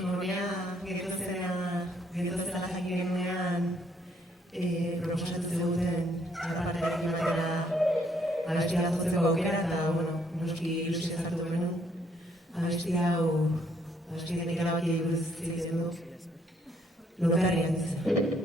Honea, getozela jakin genuean, proposatu ziguten, apartarekin batera abestia jotzeko aukera, eta, noski ilusioz hartu genuen. Abesti denik erabaki buruz egiten du. Lokarriak izan.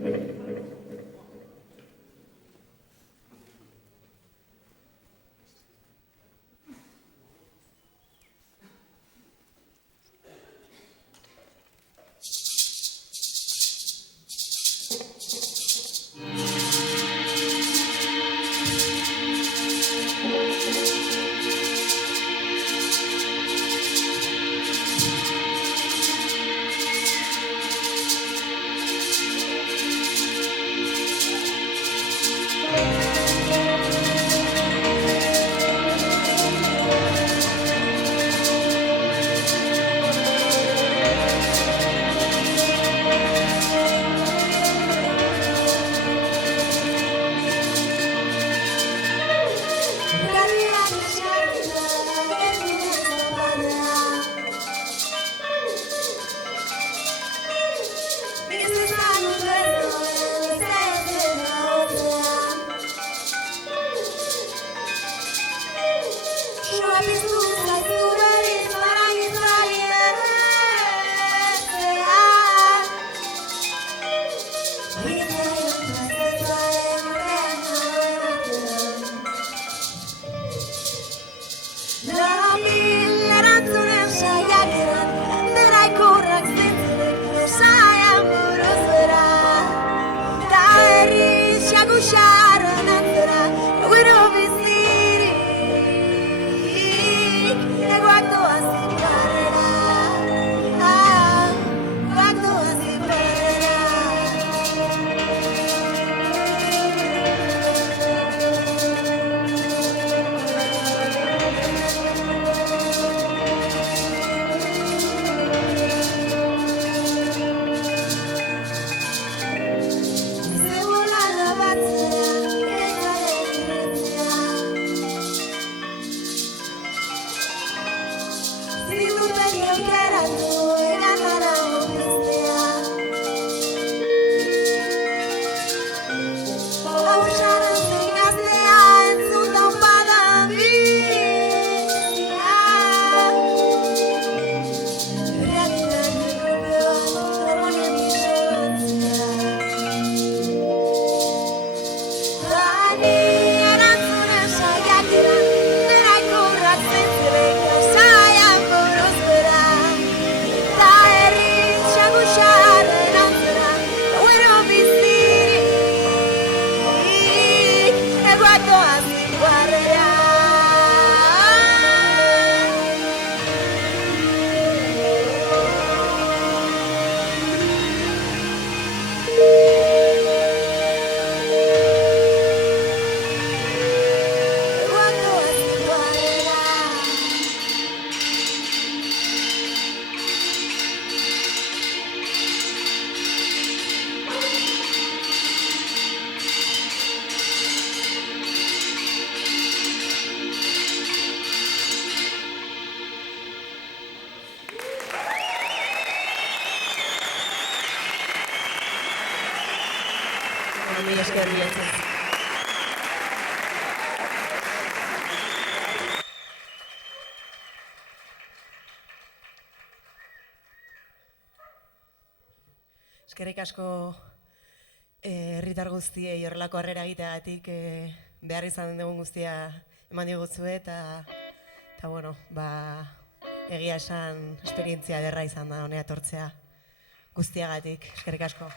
Mila esker bilatzen. Eskerrik asko herritar guztiei horrelako harrera egiteagatik behar izan dugun guztia eman diguzue eta egia esan esperientzia ederra izan da honea etortzea guztiagatik. Eskerrik asko.